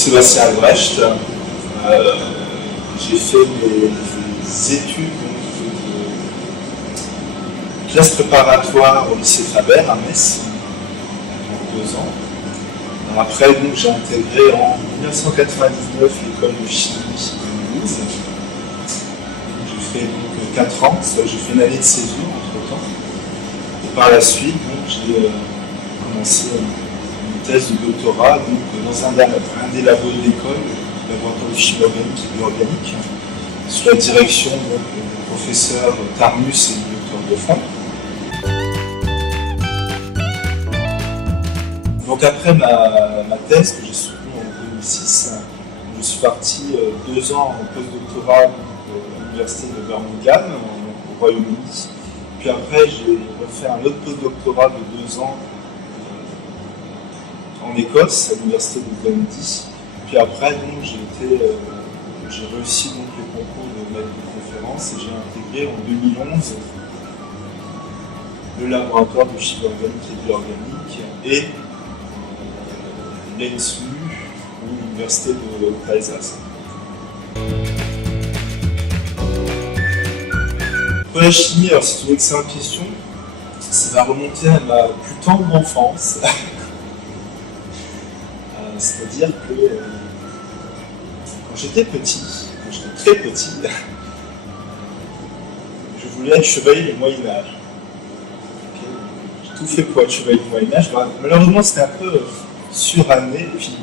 Sébastien Albrecht. J'ai fait des études de classe préparatoire au lycée Faber à Metz, pendant 2 ans. Après, j'ai intégré en 1999 l'école de chimie de Toulouse. J'ai fait 4 ans, j'ai fait une année de césure entre-temps. Et par la suite, j'ai commencé une thèse de doctorat dans un des labos de l'école, le laboratoire de chimie organique et bioorganique, sous la direction du professeur Tarmus et du docteur Dauphin. Donc après ma thèse que j'ai soutenue en 2006, je suis parti 2 ans en postdoctorat à l'université de Birmingham, au Royaume-Uni. Puis après, j'ai refait un autre postdoctorat de 2 ans en Écosse, à l'université de Dundee. Puis après, j'ai réussi les concours de maître de conférence et j'ai intégré en 2011 le laboratoire de chimie organique et bioorganique et l'ENSMU, ou l'université de Alsace. Pour la chimie, alors c'est une excellente question. Ça va remonter à ma plus tendre enfance. C'est-à-dire que quand j'étais très petit, je voulais être chevalier du Moyen-Âge. J'ai tout fait pour être chevalier du Moyen-Âge. Malheureusement, c'était un peu suranné. Et puis,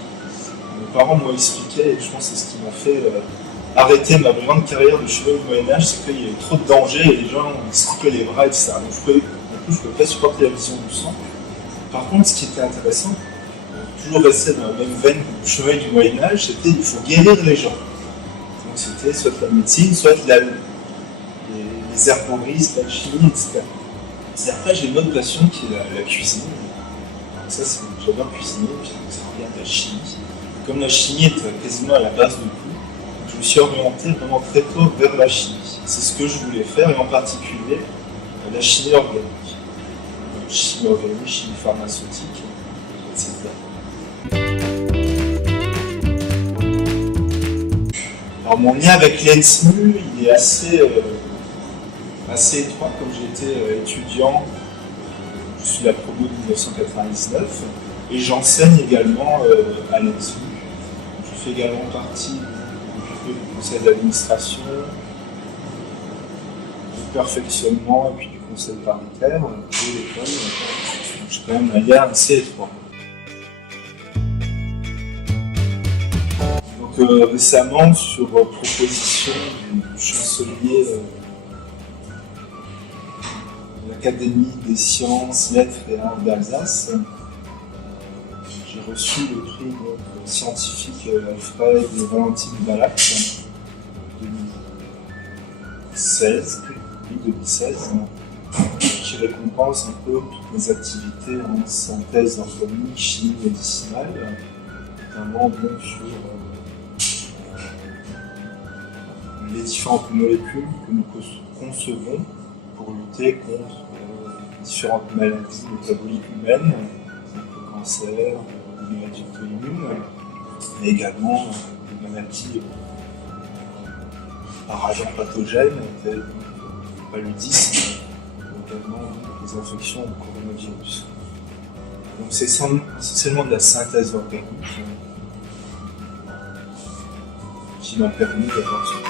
mes parents m'ont expliqué, et je pense que c'est ce qui m'a fait arrêter ma grande carrière de chevalier du Moyen-Âge, c'est qu'il y avait trop de dangers et les gens se coupaient les bras, etc. Donc, je ne pouvais pas supporter la vision du sang. Par contre, ce qui était intéressant, toujours rester dans la même veine du chevalier du Moyen-Âge, c'était qu'il faut guérir les gens. Donc c'était soit la médecine, soit les herboristes, la chimie, etc. Et après, j'ai une autre passion qui est la cuisine. Donc ça, j'adore cuisiner, puis ça revient de la chimie. Et comme la chimie est quasiment à la base de tout, je me suis orienté vraiment très tôt vers la chimie. C'est ce que je voulais faire, et en particulier la chimie organique. Donc, chimie organique, chimie pharmaceutique, etc. Alors mon lien avec l'ENSMU, il est assez étroit. Comme j'étais étudiant, je suis la promo de 1999 et j'enseigne également à l'ENSMU. Je fais également partie du conseil d'administration, du perfectionnement et puis du conseil paritaire de l'école. J'ai quand même un lien assez étroit. Récemment, sur proposition du chancelier de l'Académie des sciences, lettres et arts d'Alsace, j'ai reçu le prix scientifique Alfred et Valentine Ballack en 2016, qui récompense un peu toutes mes activités en synthèse organique, chimie médicinale, notamment sur les différentes molécules que nous concevons pour lutter contre différentes maladies métaboliques humaines, le cancer, les maladies auto-immunes, mais également des maladies par agents pathogènes tels que le paludisme, notamment les infections au coronavirus. Donc c'est essentiellement de la synthèse organique qui m'a permis d'avoir ce prix.